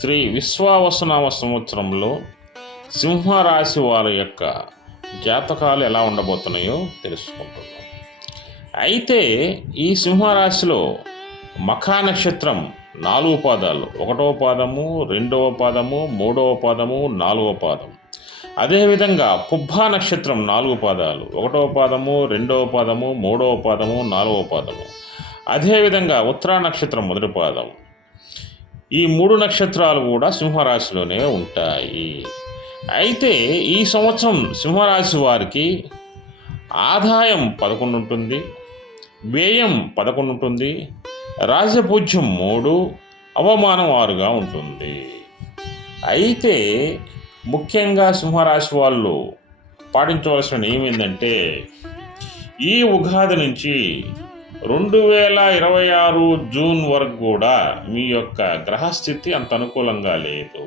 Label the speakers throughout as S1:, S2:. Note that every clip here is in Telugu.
S1: శ్రీ విశ్వావసనామ సంవత్సరంలో సింహరాశి వారి యొక్క జాతకాలు ఎలా ఉండబోతున్నాయో తెలుసుకుంటున్నాం. అయితే ఈ సింహరాశిలో మఖా నక్షత్రం నాలుగు పాదాలు. ఒకటవ పాదము రెండవ పాదము మూడవ పాదము నాలుగవ పాదం. అదేవిధంగా పుబ్బా నక్షత్రం నాలుగు పాదాలు. ఒకటవ పాదము రెండవ పాదము మూడవ పాదము నాలుగవ పాదము. అదేవిధంగా ఉత్తరా నక్షత్రం మొదటి పాదం. ఈ మూడు నక్షత్రాలు కూడా సింహరాశిలోనే ఉంటాయి. అయితే ఈ సంవత్సరం సింహరాశి వారికి ఆదాయం పదకొండు ఉంటుంది వ్యయం పదకొండు ఉంటుంది రాజపూజ్యం మూడు అవమానం ఆరుగా ఉంటుంది. అయితే ముఖ్యంగా సింహరాశి వాళ్ళు పాటించవలసిన ఏమైందంటే ఈ ఉగాది నుంచి రెండు వేల ఇరవై ఆరు జూన్ వరకు కూడా మీ యొక్క గ్రహస్థితి అంత అనుకూలంగా లేదు.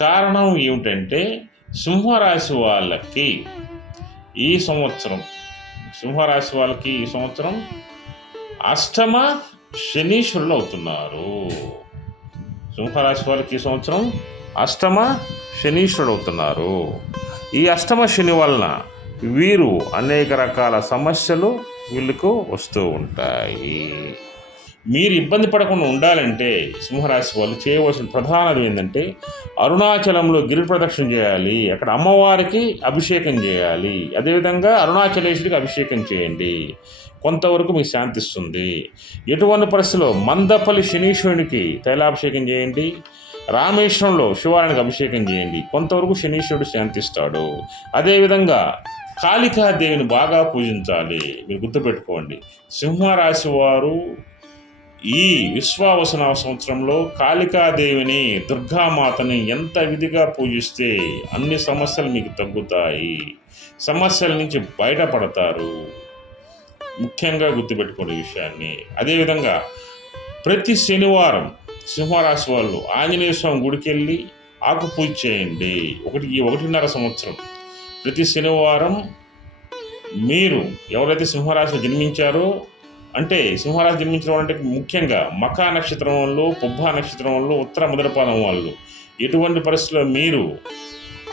S1: కారణం ఏమిటంటే సింహరాశి వాళ్ళకి ఈ సంవత్సరం సింహరాశి వాళ్ళకి ఈ సంవత్సరం అష్టమ శనీశ్వరులు అవుతున్నారు. సింహరాశి వాళ్ళకి ఈ సంవత్సరం అష్టమ శనీశ్వరుడు అవుతున్నారు. ఈ అష్టమ శని వలన వీరు అనేక రకాల సమస్యలు వీళ్ళకు వస్తూ ఉంటాయి. మీరు ఇబ్బంది పడకుండా ఉండాలంటే సింహరాశి వాళ్ళు చేయవలసిన ప్రధానది ఏంటంటే అరుణాచలంలో గిరి ప్రదక్షిణ చేయాలి అక్కడ అమ్మవారికి అభిషేకం చేయాలి అదేవిధంగా అరుణాచలేశ్వరికి అభిషేకం చేయండి. కొంతవరకు మీకు శాంతిస్తుంది ఎటువంటి పరిస్థితిలో మందపల్లి శనీశ్వరునికి తైలాభిషేకం చేయండి రామేశ్వరంలో శివాలయానికి అభిషేకం చేయండి కొంతవరకు శనీశ్వరుడు శాంతిస్తాడు. అదేవిధంగా కాళికాదేవిని బాగా పూజించాలి. మీరు గుర్తుపెట్టుకోండి. సింహరాశి వారు ఈ విశ్వావసన సంవత్సరంలో కాళికాదేవిని దుర్గామాతని ఎంత విధిగా పూజిస్తే అన్ని సమస్యలు మీకు తగ్గుతాయి. సమస్యల నుంచి బయటపడతారు. ముఖ్యంగా గుర్తుపెట్టుకునే విషయాన్ని. అదేవిధంగా ప్రతి శనివారం సింహరాశి వాళ్ళు ఆంజనేయ స్వామి గుడికి వెళ్ళి ఆకు పూజ చేయండి. ఒకటి ఒకటిన్నర సంవత్సరం. ప్రతి శనివారం మీరు ఎవరైతే సింహరాశిలో జన్మించారో అంటే సింహరాశి జన్మించిన వాళ్ళు అంటే ముఖ్యంగా మకా నక్షత్రం వాళ్ళు పుబ్బా నక్షత్రం వాళ్ళు ఉత్తర ముదరపాదం వాళ్ళు. ఎటువంటి పరిస్థితుల్లో మీరు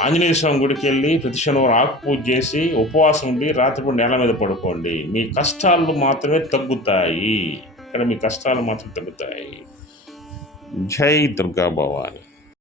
S1: ఆంజనేయ స్వామి గుడికి వెళ్ళి ప్రతి శనివారం ఆకు పూజ చేసి ఉపవాసం ఉండి రాత్రిపూట నేల మీద పడుకోండి. మీ కష్టాలు మాత్రమే తగ్గుతాయి. ఇక్కడ మీ కష్టాలు మాత్రం తగ్గుతాయి. జై దుర్గా భవాని.